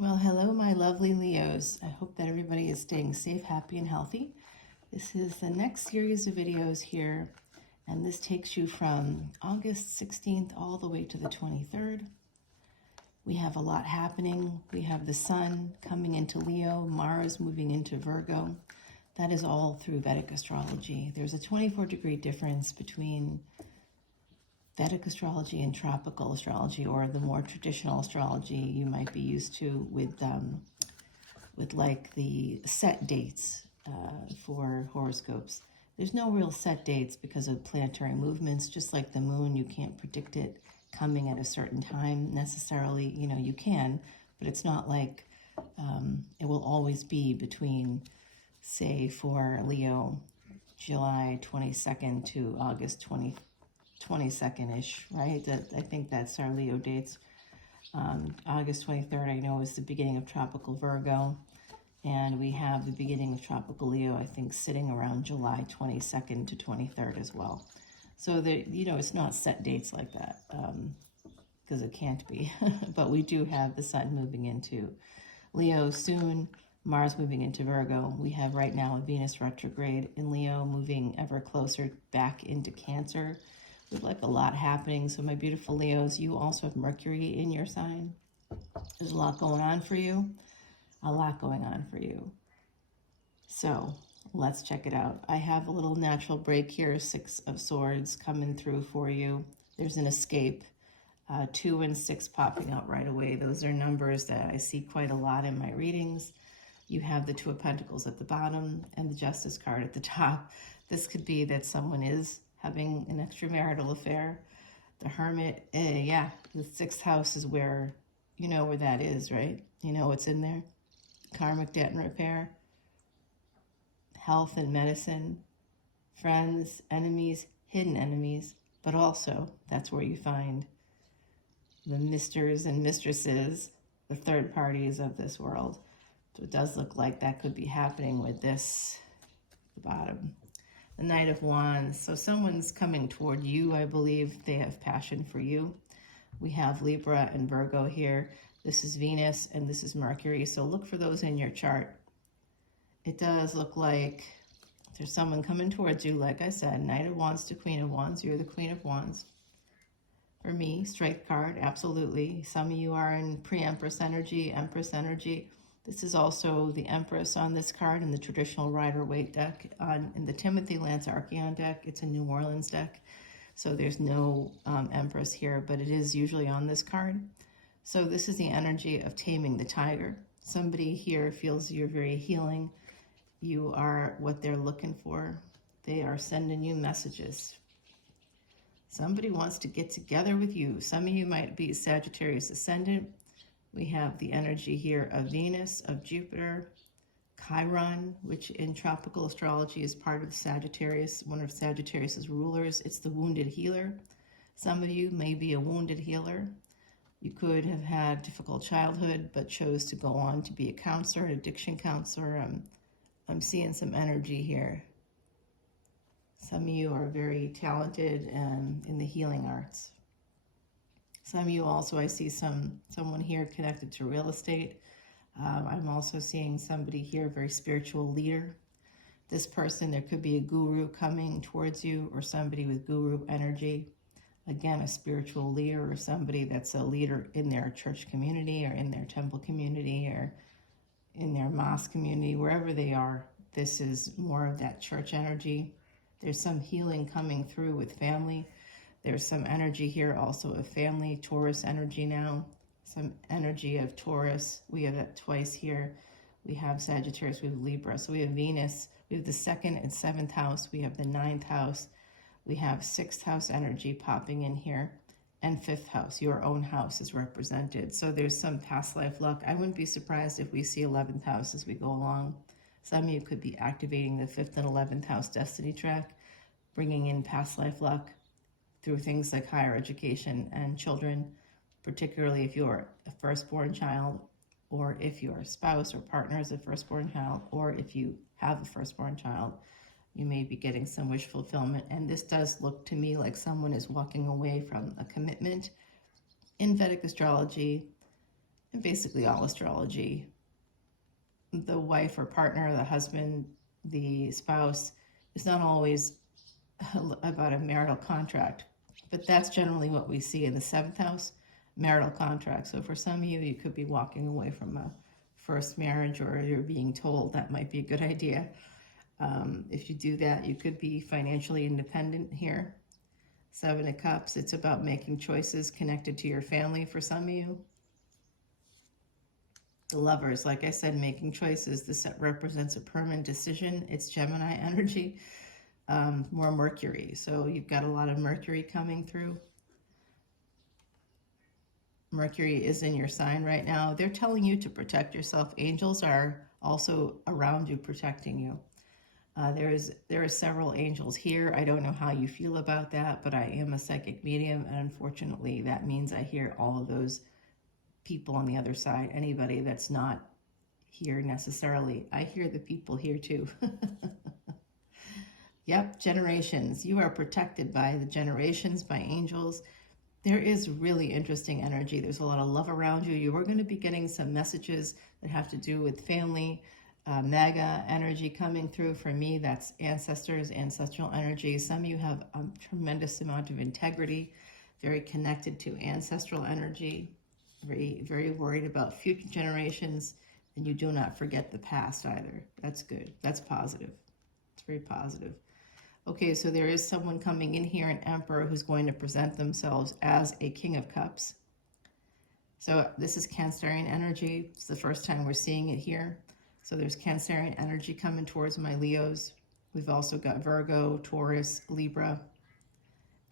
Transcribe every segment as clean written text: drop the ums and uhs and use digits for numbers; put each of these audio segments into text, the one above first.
Well, hello, my lovely Leos. I hope that everybody is staying safe, happy, and healthy. This is the next series of videos here, and this takes you from August 16th all the way to the 23rd. We have a lot happening. We have the Sun coming into Leo, Mars moving into Virgo. That is all through Vedic Astrology. There's a 24-degree difference between Vedic astrology and tropical astrology, or the more traditional astrology you might be used to with like the set dates for horoscopes. There's no real set dates because of planetary movements. Just like the moon, you can't predict it coming at a certain time necessarily. You know, you can, but it's not like it will always be between, say, for Leo, July 22nd to August 22nd-ish, right? I think that's our Leo dates. August 23rd, I know, is the beginning of tropical Virgo, and we have the beginning of tropical Leo, I think, sitting around July 22nd to 23rd as well. So it's not set dates like that, because it can't be. But we do have the Sun moving into Leo soon, Mars moving into Virgo. We have right now a Venus retrograde in Leo, moving ever closer back into Cancer. With like a lot happening. So my beautiful Leos, you also have Mercury in your sign. There's a lot going on for you. A lot going on for you. So let's check it out. I have a little natural break here, 6 of Swords coming through for you. There's an escape. 2 and 6 popping out right away. Those are numbers that I see quite a lot in my readings. You have the 2 of Pentacles at the bottom and the Justice card at the top. This could be that someone is having an extramarital affair. The Hermit, yeah, the 6th house is where, you know where that is, right? You know what's in there. Karmic debt and repair, health and medicine, friends, enemies, hidden enemies, but also that's where you find the misters and mistresses, the third parties of this world. So it does look like that could be happening with this, the bottom. The Knight of Wands. So someone's coming toward you, I believe. They have passion for you. We have Libra and Virgo here. This is Venus and this is Mercury. So look for those in your chart. It does look like there's someone coming towards you. Like I said, Knight of Wands to Queen of Wands. You're the Queen of Wands. For me, Strength card, absolutely. Some of you are in pre-Empress energy, Empress energy. This is also the Empress on this card in the traditional Rider-Waite deck. In the Timothy Lance Archeon deck, it's a New Orleans deck. So there's no Empress here, but it is usually on this card. So this is the energy of taming the tiger. Somebody here feels you're very healing. You are what they're looking for. They are sending you messages. Somebody wants to get together with you. Some of you might be Sagittarius Ascendant. We have the energy here of Venus, of Jupiter, Chiron, which in tropical astrology is part of Sagittarius, one of Sagittarius's rulers. It's the wounded healer. Some of you may be a wounded healer. You could have had a difficult childhood, but chose to go on to be a counselor, an addiction counselor. I'm seeing some energy here. Some of you are very talented in the healing arts. Some of you also, I see someone here connected to real estate. I'm also seeing somebody here, very spiritual leader. This person, there could be a guru coming towards you or somebody with guru energy. Again, a spiritual leader or somebody that's a leader in their church community or in their temple community or in their mosque community, wherever they are. This is more of that church energy. There's some healing coming through with family. There's some energy here also of family, Taurus energy now. Some energy of Taurus. We have that twice here. We have Sagittarius, we have Libra. So we have Venus. We have the 2nd and 7th house. We have the 9th house. We have 6th house energy popping in here. And 5th house, your own house, is represented. So there's some past life luck. I wouldn't be surprised if we see 11th house as we go along. Some of you could be activating the 5th and 11th house destiny track, bringing in past life luck through things like higher education and children, particularly if you're a firstborn child, or if your spouse or partner is a firstborn child, or if you have a firstborn child, you may be getting some wish fulfillment. And this does look to me like someone is walking away from a commitment. In Vedic astrology, and basically all astrology, the wife or partner, the husband, the spouse, is not always about a marital contract, but that's generally what we see in the seventh house, marital contract. So for some of you, you could be walking away from a first marriage, or you're being told that might be a good idea. If you do that, you could be financially independent here. Seven of Cups, it's about making choices connected to your family for some of you. The Lovers, like I said, making choices. This represents a permanent decision. It's Gemini energy, more Mercury. So you've got a lot of Mercury coming through. Mercury is in your sign right now. They're telling you to protect yourself. Angels are also around you, protecting you. There are several angels here. I don't know how you feel about that, but I am a psychic medium, and unfortunately that means I hear all of those people on the other side. Anybody that's not here necessarily, I hear the people here too. Yep, generations. You are protected by the generations, by angels. There is really interesting energy. There's a lot of love around you. You are going to be getting some messages that have to do with family. MAGA energy coming through. For me, that's ancestors, ancestral energy. Some of you have a tremendous amount of integrity, very connected to ancestral energy, very, very worried about future generations, and you do not forget the past either. That's good. That's positive. It's very positive. Okay, so there is someone coming in here, an Emperor, who's going to present themselves as a King of Cups. So this is Cancerian energy. It's the first time we're seeing it here. So there's Cancerian energy coming towards my Leos. We've also got Virgo, Taurus, Libra,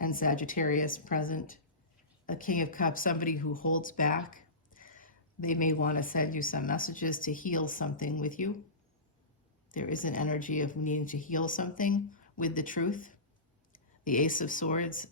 and Sagittarius present. A King of Cups, somebody who holds back. They may want to send you some messages to heal something with you. There is an energy of needing to heal something with the truth. The Ace of Swords,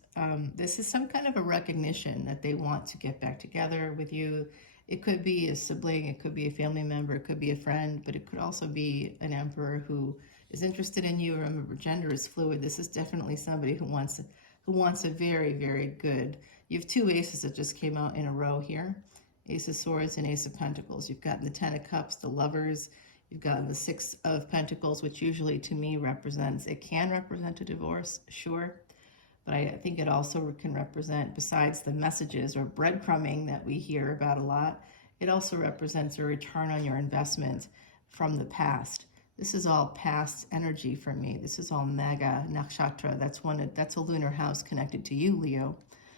this is some kind of a recognition that they want to get back together with you. It could be a sibling, it could be a family member, it could be a friend, but it could also be an Emperor who is interested in you. Remember, gender is fluid. This is definitely somebody who wants a very, very good. You have two aces that just came out in a row here. Ace of Swords and Ace of Pentacles. You've gotten the Ten of Cups, the Lovers. You've gotten the Six of Pentacles, which usually to me can represent a divorce, sure. But I think it also can represent, besides the messages or breadcrumbing that we hear about a lot, it also represents a return on your investment from the past. This is all past energy for me. This is all Maga Nakshatra. That's a lunar house connected to you, Leo.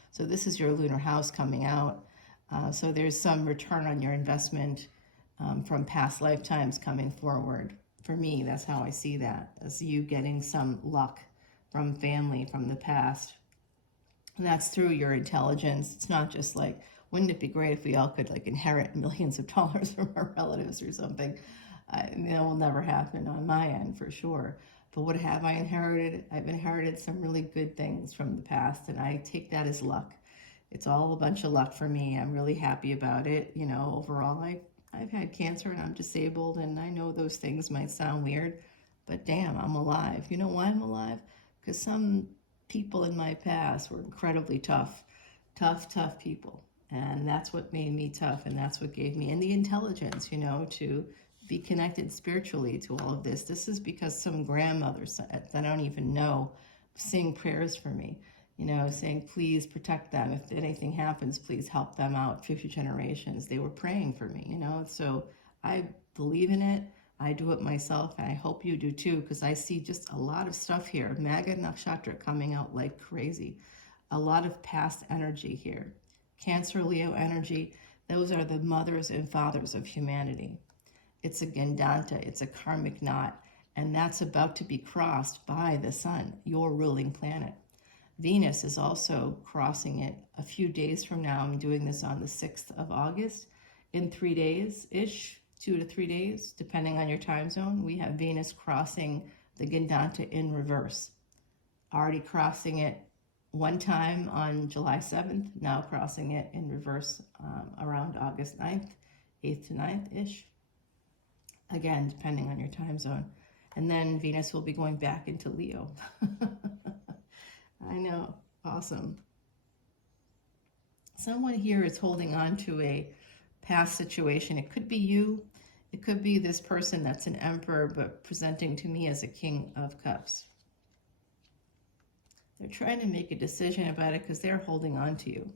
So this is your lunar house coming out. So there's some return on your investment from past lifetimes coming forward. For me, that's how I see that, as you getting some luck from family, from the past. And that's through your intelligence. It's not just like, wouldn't it be great if we all could like inherit millions of dollars from our relatives or something? That will never happen on my end for sure. But what have I inherited? I've inherited some really good things from the past, and I take that as luck. It's all a bunch of luck for me. I'm really happy about it. Overall, I've had cancer and I'm disabled, and I know those things might sound weird, but damn, I'm alive. You know why I'm alive? Because some people in my past were incredibly tough people. And that's what made me tough, and that's what gave me, and the intelligence, to be connected spiritually to all of this. This is because some grandmothers that I don't even know sing prayers for me, saying, please protect them. If anything happens, please help them out, future generations. They were praying for me, So I believe in it. I do it myself, and I hope you do too, because I see just a lot of stuff here. Maga Nakshatra coming out like crazy. A lot of past energy here. Cancer, Leo energy, those are the mothers and fathers of humanity. It's a Gandanta, it's a karmic knot, and that's about to be crossed by the sun, your ruling planet. Venus is also crossing it a few days from now. I'm doing this on the 6th of August. In 3 days-ish, 2 to 3 days, depending on your time zone, we have Venus crossing the Gandanta in reverse. Already crossing it one time on July 7th, now crossing it in reverse around August 9th, 8th to 9th-ish. Again, depending on your time zone. And then Venus will be going back into Leo. I know, awesome. Someone here is holding on to a past situation. It could be you. It could be this person that's an emperor, but presenting to me as a king of cups. They're trying to make a decision about it because they're holding on to you.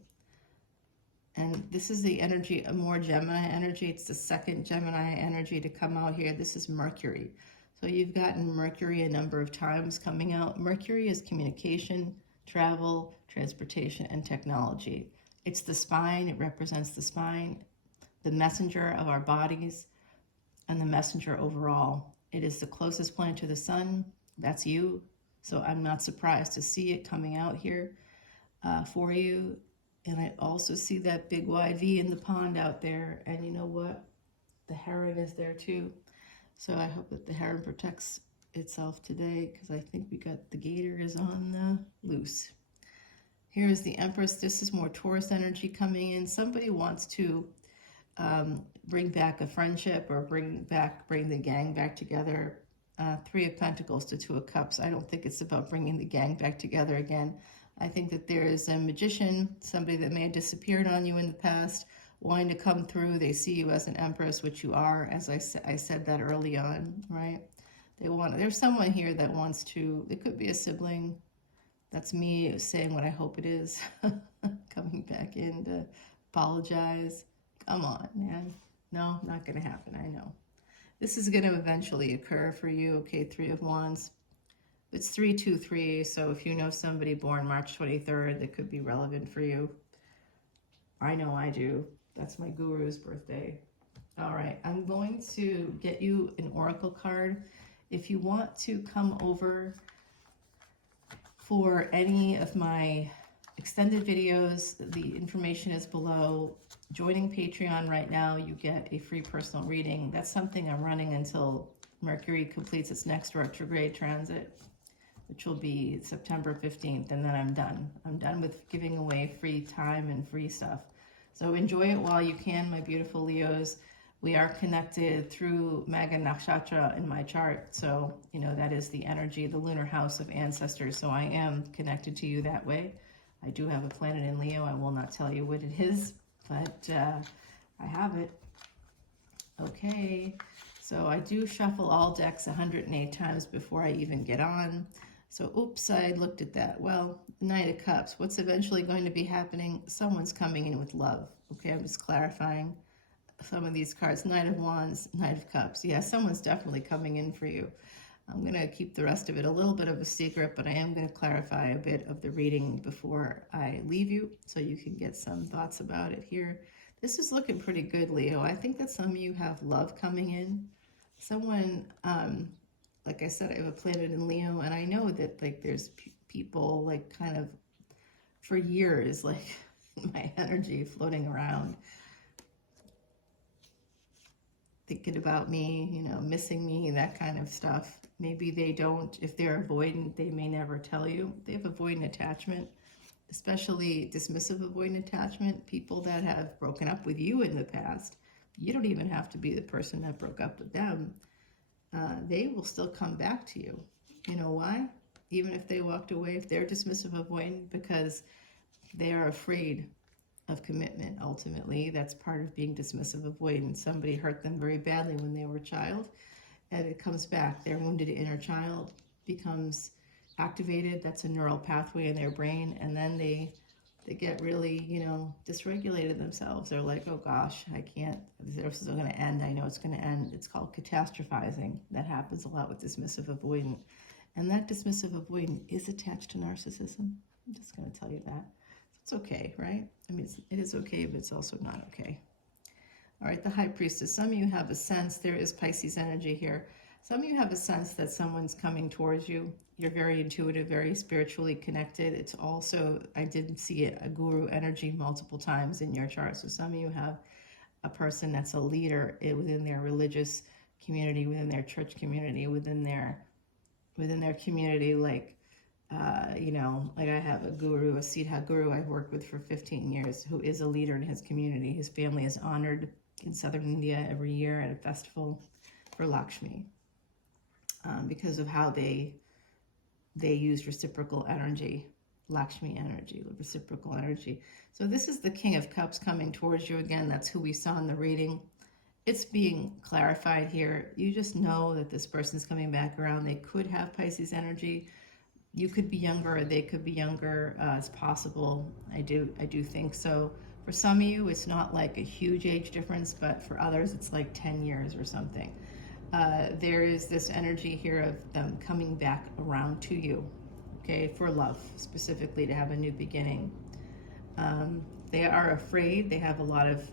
And this is the energy, a more Gemini energy. It's the second Gemini energy to come out here. This is Mercury. So you've gotten Mercury a number of times coming out. Mercury is communication, travel, transportation, and technology. It's the spine. It represents the spine, the messenger of our bodies, and the messenger overall. It is the closest planet to the sun. That's you. So I'm not surprised to see it coming out here for you. And I also see that big wide V in the pond out there. And you know what? The heron is there too. So I hope that the heron protects itself today, because I think we got the gator is on the loose. Here is the Empress. This is more Taurus energy coming in. Somebody wants to bring back a friendship or bring the gang back together. Three of Pentacles to Two of Cups. I don't think it's about bringing the gang back together again. I think that there is a magician, somebody that may have disappeared on you in the past, wanting to come through. They see you as an Empress, which you are, as I said that early on, right? There's someone here that wants to, it could be a sibling. That's me saying what I hope it is. Coming back in to apologize. Come on, man. No, not going to happen, I know. This is going to eventually occur for you, okay? Three of Wands. It's 323, so if you know somebody born March 23rd, that could be relevant for you. I know I do. That's my guru's birthday. All right, I'm going to get you an oracle card. If you want to come over for any of my extended videos, the information is below. Joining Patreon right now, you get a free personal reading. That's something I'm running until Mercury completes its next retrograde transit, which will be September 15th, and then I'm done. I'm done with giving away free time and free stuff. So enjoy it while you can, my beautiful Leos. We are connected through Magha Nakshatra in my chart. So, you know, that is the energy, the lunar house of ancestors. So I am connected to you that way. I do have a planet in Leo. I will not tell you what it is, but I have it. Okay, so I do shuffle all decks 108 times before I even get on. So, oops, I looked at that. Well, Knight of Cups, what's eventually going to be happening? Someone's coming in with love. Okay, I'm just clarifying some of these cards. Knight of Wands, Knight of Cups. Yeah, someone's definitely coming in for you. I'm going to keep the rest of it a little bit of a secret, but I am going to clarify a bit of the reading before I leave you, so you can get some thoughts about it here. This is looking pretty good, Leo. I think that some of you have love coming in. Someone, like I said, I have a planet in Leo, and I know that like there's people like kind of for years, like my energy floating around, thinking about me, you know, missing me, that kind of stuff. Maybe they don't, if they're avoidant, they may never tell you. They have avoidant attachment, especially dismissive avoidant attachment, people that have broken up with you in the past. You don't even have to be the person that broke up with them. They will still come back to you. You know why? Even if they walked away, if they're dismissive avoidant, because they are afraid of commitment. Ultimately, that's part of being dismissive avoidant. Somebody hurt them very badly when they were a child, and it comes back. Their wounded inner child becomes activated. That's a neural pathway in their brain, and then they get really, you know, dysregulated themselves. They're like, oh gosh, I can't, this is going to end. I know it's going to end. It's called catastrophizing. That happens a lot with dismissive avoidant. And that dismissive avoidant is attached to narcissism. I'm just going to tell you that. It's okay, right? I mean, it is okay, but it's also not okay. All right, the High Priestess. Some of you have a sense, there is Pisces energy here. Some of you have a sense that someone's coming towards you. You're very intuitive, very spiritually connected. It's also, I did see a guru energy multiple times in your chart. So some of you have a person that's a leader within their religious community, within their church community, within their community, like, you know, like I have a guru, a Siddha guru I've worked with for 15 years who is a leader in his community. His family is honored in southern India every year at a festival for Lakshmi because of how they use reciprocal energy. Lakshmi energy, reciprocal energy. So this is the King of Cups coming towards you again. That's who we saw in the reading. It's being clarified here. You just know that this person's coming back around. They could have Pisces energy. You could be younger, or they could be younger. It's possible. I do think so. For some of you, it's not like a huge age difference, but for others, it's like 10 years or something. There is this energy here of them coming back around to you, okay, for love, specifically to have a new beginning. They are afraid. They have a lot of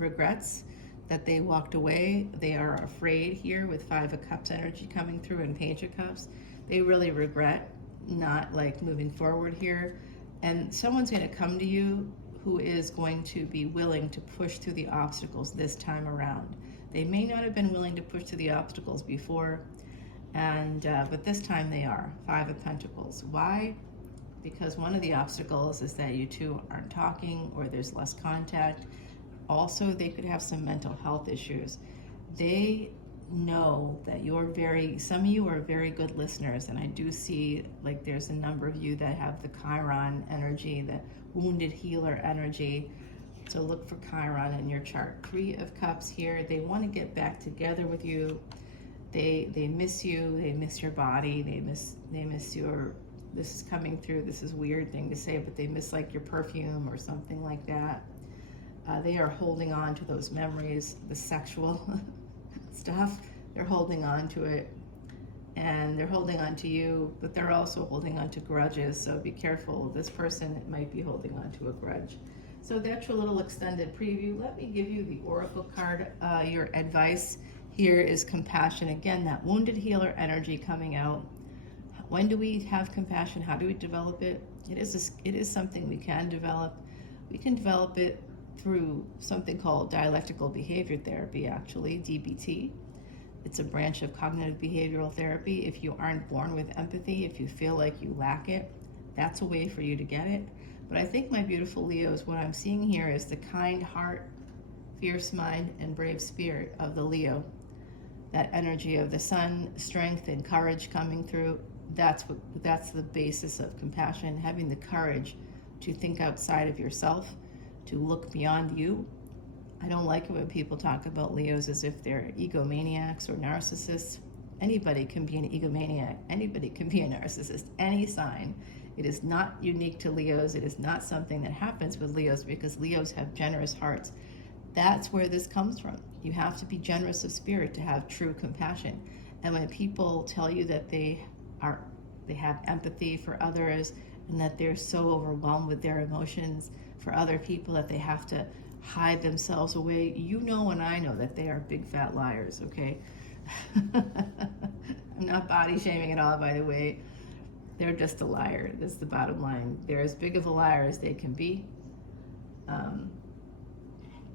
regrets that they walked away. They are afraid here with Five of Cups energy coming through and Page of Cups. They really regret not like moving forward here. And someone's going to come to you who is going to be willing to push through the obstacles this time around. They may not have been willing to push through the obstacles before, and but this time they are. Five of Pentacles. Why? Because one of the obstacles is that you two aren't talking, or there's less contact. Also, they could have some mental health issues. They know that some of you are very good listeners, and I do see like there's a number of you that have the Chiron energy, the wounded healer energy. So look for Chiron in your chart. Three of Cups here. They want to get back together with you. They miss you. They miss your body. They miss your. This is coming through. This is a weird thing to say, but they miss like your perfume or something like that. They are holding on to those memories, the sexual stuff. They're holding on to it, and they're holding on to you, but they're also holding on to grudges. So be careful. This person might be holding on to a grudge. So that's your little extended preview. Let me give you the Oracle card. Your advice here is compassion. Again, that wounded healer energy coming out. When do we have compassion? How do we develop it? It is something we can develop. We can develop it through something called dialectical behavior therapy, actually, DBT. It's a branch of cognitive behavioral therapy. If you aren't born with empathy, if you feel like you lack it, that's a way for you to get it. But I think, my beautiful Leos, what I'm seeing here is the kind heart, fierce mind, and brave spirit of the Leo. That energy of the sun, strength and courage coming through. That's the basis of compassion, having the courage to think outside of yourself, to look beyond you. I don't like it when people talk about Leos as if they're egomaniacs or narcissists. Anybody can be an egomaniac. Anybody can be a narcissist. Any sign. It is not unique to Leos. It is not something that happens with Leos, because Leos have generous hearts. That's where this comes from. You have to be generous of spirit to have true compassion. And when people tell you that they have empathy for others, and that they're so overwhelmed with their emotions for other people that they have to hide themselves away, you know and I know that they are big fat liars, okay? I'm not body shaming at all, by the way. They're just a liar. That's the bottom line. They're as big of a liar as they can be.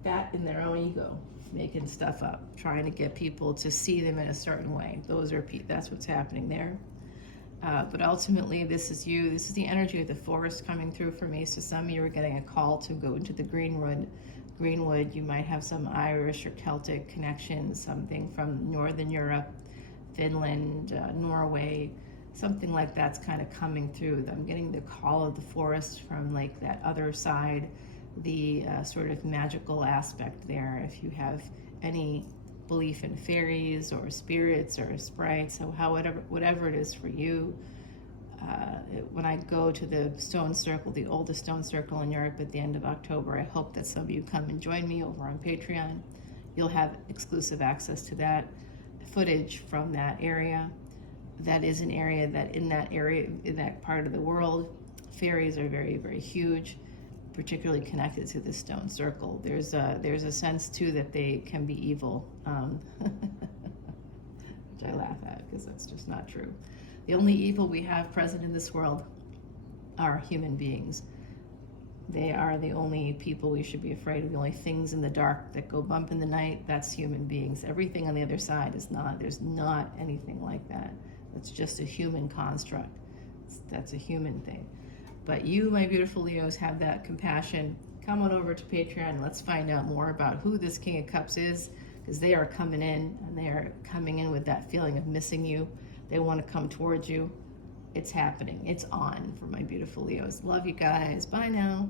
That in their own ego, making stuff up, trying to get people to see them in a certain way. That's what's happening there. But ultimately, this is you. This is the energy of the forest coming through for me. So some of you are getting a call to go into the greenwood. You might have some Irish or Celtic connections, something from Northern Europe, Finland, Norway, something like that's kind of coming through. I'm getting the call of the forest from like that other side, the sort of magical aspect there. If you have any belief in fairies or spirits or sprites, so whatever it is for you. When I go to the stone circle, the oldest stone circle in Europe at the end of October, I hope that some of you come and join me over on Patreon. You'll have exclusive access to that footage from that area. That is an area that in that part of the world, fairies are very, very huge, particularly connected to the stone circle. There's a sense too that they can be evil, which I laugh at because that's just not true. The only evil we have present in this world are human beings. They are the only people we should be afraid of. The only things in the dark that go bump in the night, that's human beings. Everything on the other side is not. There's not anything like that. It's just a human construct. That's a human thing. But you, my beautiful Leos, have that compassion. Come on over to Patreon and let's find out more about who this King of Cups is, because they are coming in, and they are coming in with that feeling of missing you. They want to come towards you. It's happening. It's on for my beautiful Leos. Love you guys. Bye now.